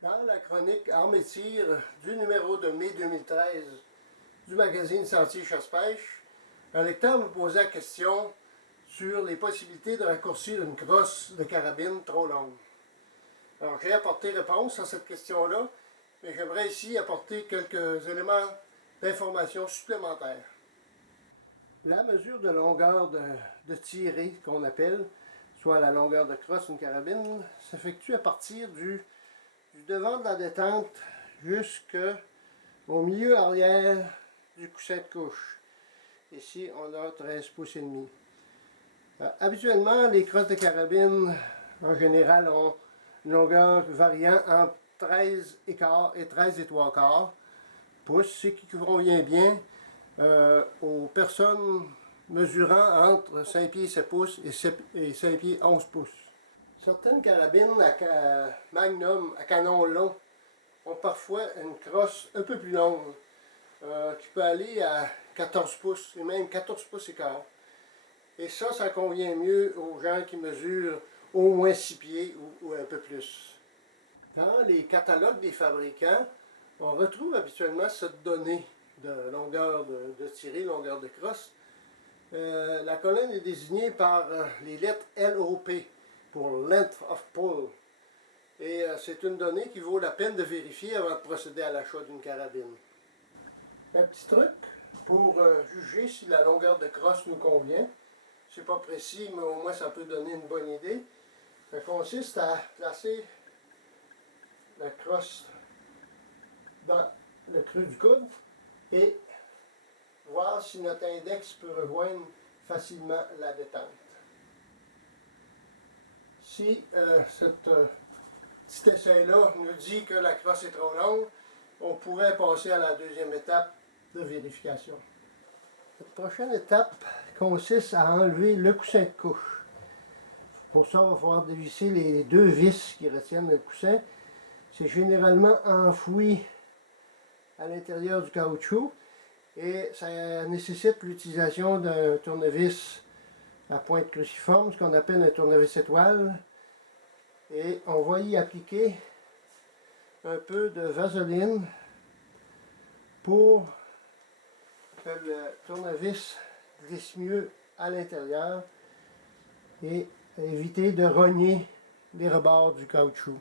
Dans la chronique Armes et Tirs du numéro de mai 2013 du magazine Sentier Chasse-Pêche, un lecteur me posait la question sur les possibilités de raccourcir une crosse de carabine trop longue. Alors j'ai apporté réponse à cette question-là, mais j'aimerais ici apporter quelques éléments d'information supplémentaires. La mesure de longueur de tirée qu'on appelle, soit la longueur de crosse d'une carabine, s'effectue à partir du devant de la détente jusqu'au milieu arrière du coussin de couche. Ici, on a 13 pouces et demi. Habituellement, les crosses de carabine, en général, ont une longueur variant entre 13 et quart et 13 et 3 quarts pouces, ce qui convient bien aux personnes mesurant entre 5 pieds 7 pouces et 5 pieds 11 pouces. Certaines carabines à magnum, à canon long, ont parfois une crosse un peu plus longue, qui peut aller à 14 pouces, et même 14 pouces et quart. Et ça convient mieux aux gens qui mesurent au moins 6 pieds ou un peu plus. Dans les catalogues des fabricants, on retrouve habituellement cette donnée de longueur de tirée, longueur de crosse. La colonne est désignée par les lettres LOP pour Length of Pull. Et c'est une donnée qui vaut la peine de vérifier avant de procéder à l'achat d'une carabine. Un petit truc pour juger si la longueur de crosse nous convient. C'est pas précis, mais au moins ça peut donner une bonne idée. Ça consiste à placer la crosse dans le creux du coude et voir si notre index peut rejoindre facilement la détente. Si cet essai-là nous dit que la crosse est trop longue, on pourrait passer à la deuxième étape de vérification. La prochaine étape consiste à enlever le coussin de couche. Pour ça, il va falloir dévisser les deux vis qui retiennent le coussin. C'est généralement enfoui à l'intérieur du caoutchouc et ça nécessite l'utilisation d'un tournevis à pointe cruciforme, ce qu'on appelle un tournevis étoile. Et on va y appliquer un peu de vaseline pour que le tournevis glisse mieux à l'intérieur et éviter de rogner les rebords du caoutchouc.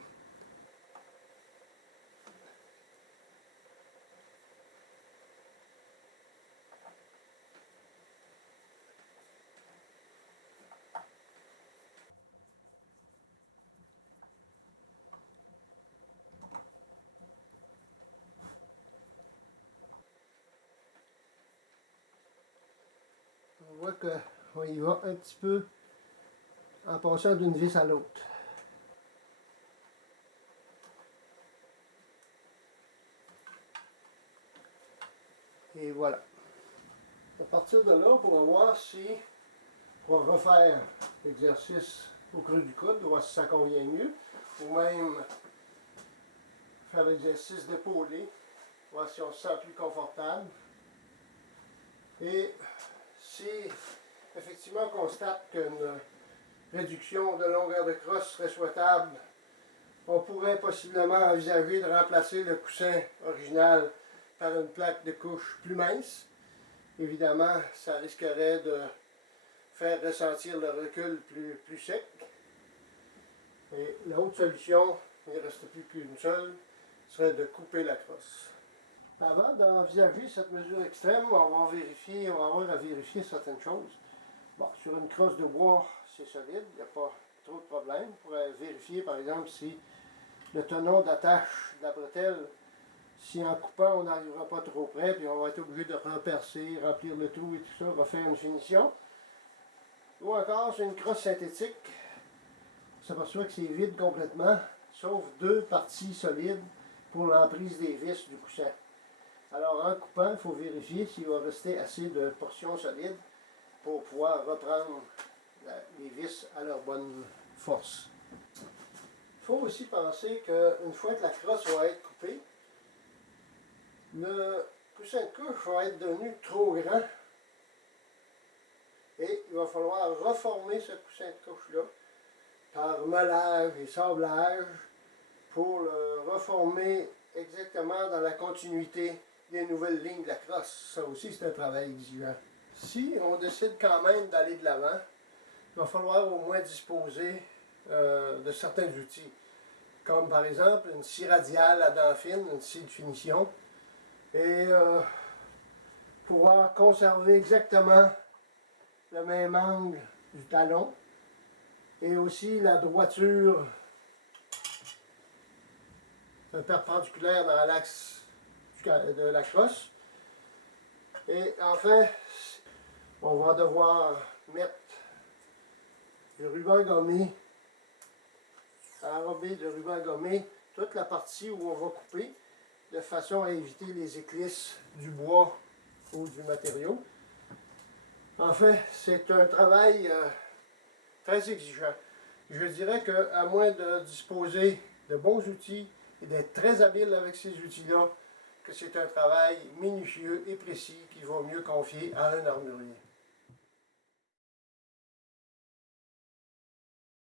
On voit qu'on y va un petit peu en passant d'une vis à l'autre. Et voilà. À partir de là, on va voir si on va refaire l'exercice au creux du coude, voir si ça convient mieux, ou même faire l'exercice d'épaulé, voir si on se sent plus confortable. Et si effectivement on constate qu'une réduction de longueur de crosse serait souhaitable, on pourrait possiblement envisager de remplacer le coussin original par une plaque de couche plus mince. Évidemment, ça risquerait de faire ressentir le recul plus sec. Et l'autre solution, il ne reste plus qu'une seule, serait de couper la crosse. Avant d'envisager cette mesure extrême, on va avoir à vérifier certaines choses. Bon, sur une crosse de bois, c'est solide, il n'y a pas trop de problème. On pourrait vérifier par exemple si le tenon d'attache de la bretelle, si en coupant on n'arrivera pas trop près, puis on va être obligé de repercer, remplir le trou et tout ça, refaire une finition. Ou encore, c'est une crosse synthétique. On s'aperçoit que c'est vide complètement, sauf deux parties solides pour l'emprise des vis du coussin. Alors en coupant, il faut vérifier s'il va rester assez de portions solides pour pouvoir reprendre les vis à leur bonne force. Il faut aussi penser qu'une fois que la crosse va être coupée, le coussin de couche va être devenu trop grand et il va falloir reformer ce coussin de couche-là par meulage et sablage pour le reformer exactement dans la continuité des nouvelles lignes de la crosse. Ça aussi, c'est un travail exigeant. Si on décide quand même d'aller de l'avant, il va falloir au moins disposer de certains outils, comme par exemple une scie radiale à dents fines, une scie de finition, et pouvoir conserver exactement le même angle du talon, et aussi la droiture perpendiculaire dans l'axe de la crosse. Et enfin, on va devoir mettre du ruban gommé, enrober de ruban gommé toute la partie où on va couper, de façon à éviter les éclisses du bois ou du matériau. Enfin, c'est un travail très exigeant. Je dirais qu'à moins de disposer de bons outils et d'être très habile avec ces outils-là, que c'est un travail minutieux et précis qu'il vaut mieux confier à un armurier.